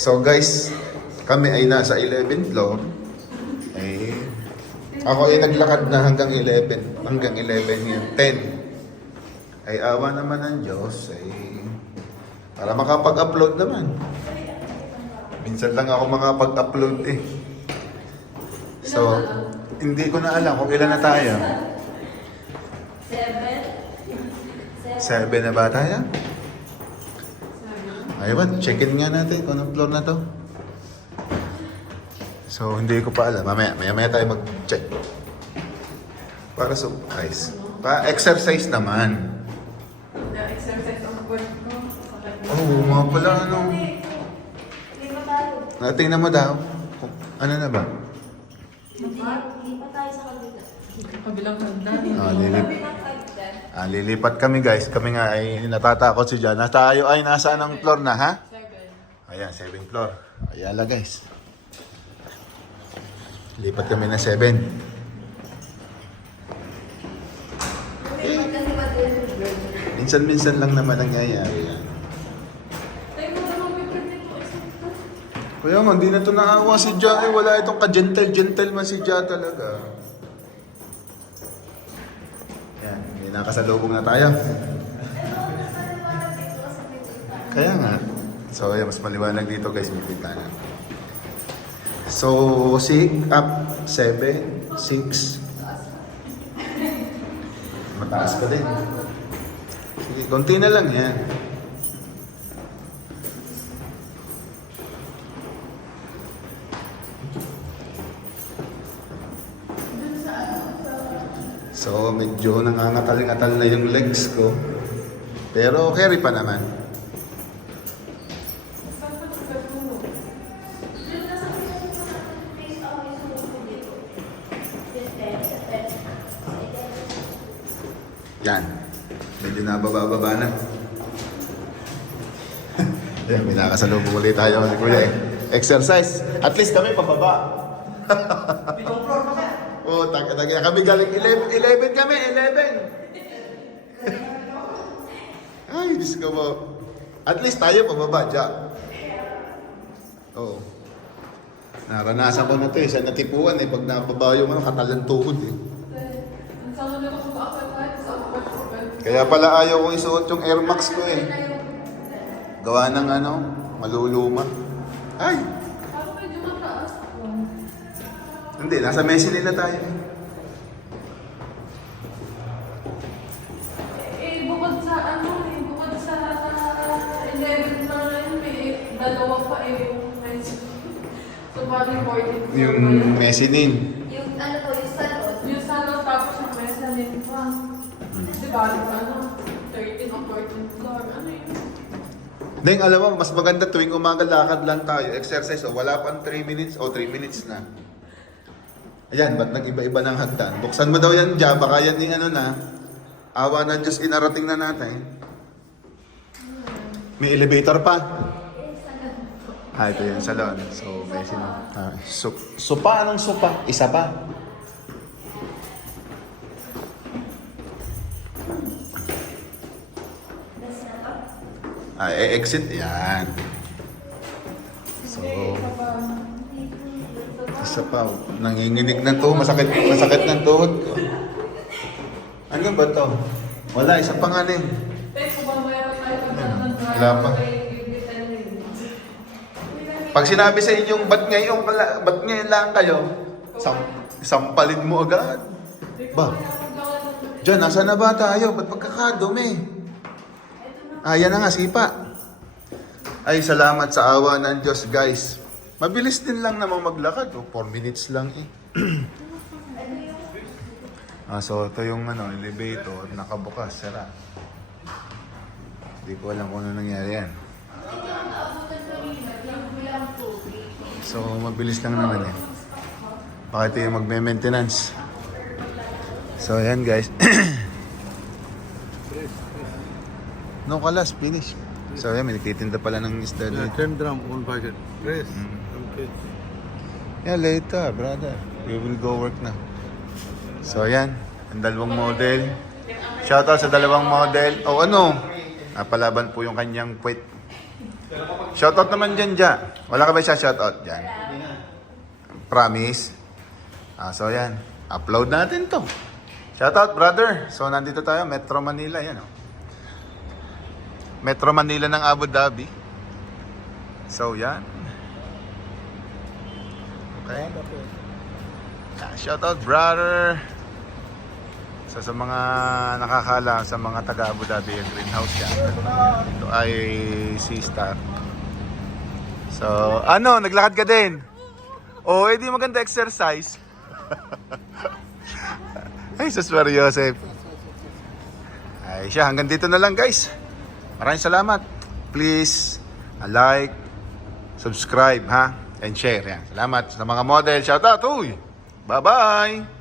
So guys, kami ay nasa 11th floor. Eh, ako ay naglakad na hanggang 11. Hanggang 11 yun. 10. Ay awa naman ng Diyos. Ay, para makapag-upload naman. Minsan lang ako makapag-upload eh. So, hindi ko na alam kung ilan na tayo. 7 na ba tayo? Ayun, check-in nga natin kung anong floor na to. So, hindi ko pa alam. Mamaya tayo mag-check. Para surprise. Pa-exercise naman. Na-exercise ang work ko. Oo, mga pala ano. Natingnan mo daw. Ano na ba? Lipat tayo sa kabila. Kabilang handa. Lilipat kami guys. Kami nga ay natatakot si Jan. Tayo ay nasa anong floor na ha? 7. Ayan, 7th floor. Ayala guys. Lipat kami na 7. Minsan-minsan lang naman nangyayari yan. Tayo mo naman may print ko isang to. Kaya nga, hindi na ito naawa si Ja. Eh, wala itong ka-gentleman si Ja talaga. Yan, may nakasalubong na tayo. Kaya nga. So, ayan, mas maliwanag dito guys, may pintana. So, 6, up, 7, 6. Mataas ka din. Sige, konti na lang yan. So, medyo nangangatal-ngatal na yung legs ko. Pero carry pa naman. Yan. Medyo nababa-baba na. Yan, may nakasalubong ulit tayo ni Kuya eh. Exercise. At least kami pababa. Pitong floor pa kaya? Oo, taga kami galing 11 kami, 11. Ay, Diyos ko mo. At least tayo pababa, Jack. Oo. Naranasan ko na ito eh. Sa natipuan eh. Pag napaba yung katalang tuhod eh. Ang sama na ako ba ako kahit sa ako. Kaya pala ayaw kong isuot yung Air Max ko eh. Gawa ng ano, maluluma. Ay! Parang medyo mataas ako. Hindi, nasa Messi nila tayo. Bukod sa bukod sa 11 na rin, may dalawa pa yung men's. So, bali 14. Yung mezzanine. Yung ano to, yung salon. Yung salon tapos yung mezzanine pa. Di ba, 13 o 14 floor. Ano yun? Deng, alam mo, mas maganda tuwing umaga lakad lang tayo. Exercise, oh, wala pang 3 minutes o 3 minutes na. Ayan, ba't nag-iba-iba ng hagdan? Buksan mo daw yan dyan, baka yan yung ano na. Awa ng Diyos, inarating na natin. May elevator pa. Ito yung salon. So, may sopa, anong sopa? Isa pa. Exit. Yan. So, isa pa. Nanginginig na to. Masakit ng tuhod ko. Ano ba to? Wala, isa pa nga din. Kung ba mayroon tayo ng Wala pa. Pag sinabi sa inyong, ba't ngayon lang kayo? Sampalin mo agad. Ba? Diyan, nasa na ba tayo? Ba't pagkakadumi? Yan na nga, sipa. Ay, salamat sa awa ng Diyos, guys. Mabilis din lang namang maglakad. 4 minutes lang eh. So, ito yung elevator. Nakabukas, sara. Hindi ko alam kung ano nangyari yan. So, mabilis lang naman eh. Baka ito yung magme-maintenance. So, ayan guys. No kalas, finish. So, ayan, may nagtitinda pala ng isda dito. 10 drum, 1 packet. Grace. Okay. Yeah, later, brother. We will go work na. So, ayan. Ang dalawang model. Shoutout sa dalawang model. Napalaban po yung kanyang puwet. Shoutout naman dyan, Ja. Wala ka ba siya shoutout dyan? Promise? So yan. Upload natin to. Shoutout, brother. So nandito tayo, Metro Manila. Yan, oh. Metro Manila ng Abu Dhabi. So yan. Okay. Shoutout, brother. So sa mga nakakala, sa mga taga Abu Dhabi, yung greenhouse yan. Ito ay C-Star. So, ano, naglakad ka din? O, edi maganda exercise. Ay, sus, Mario Joseph. Ay, siya, hanggang dito na lang, guys. Maraming salamat. Please, like, subscribe, ha? And share, yan. Salamat sa mga model. Shoutout, uy! Bye-bye!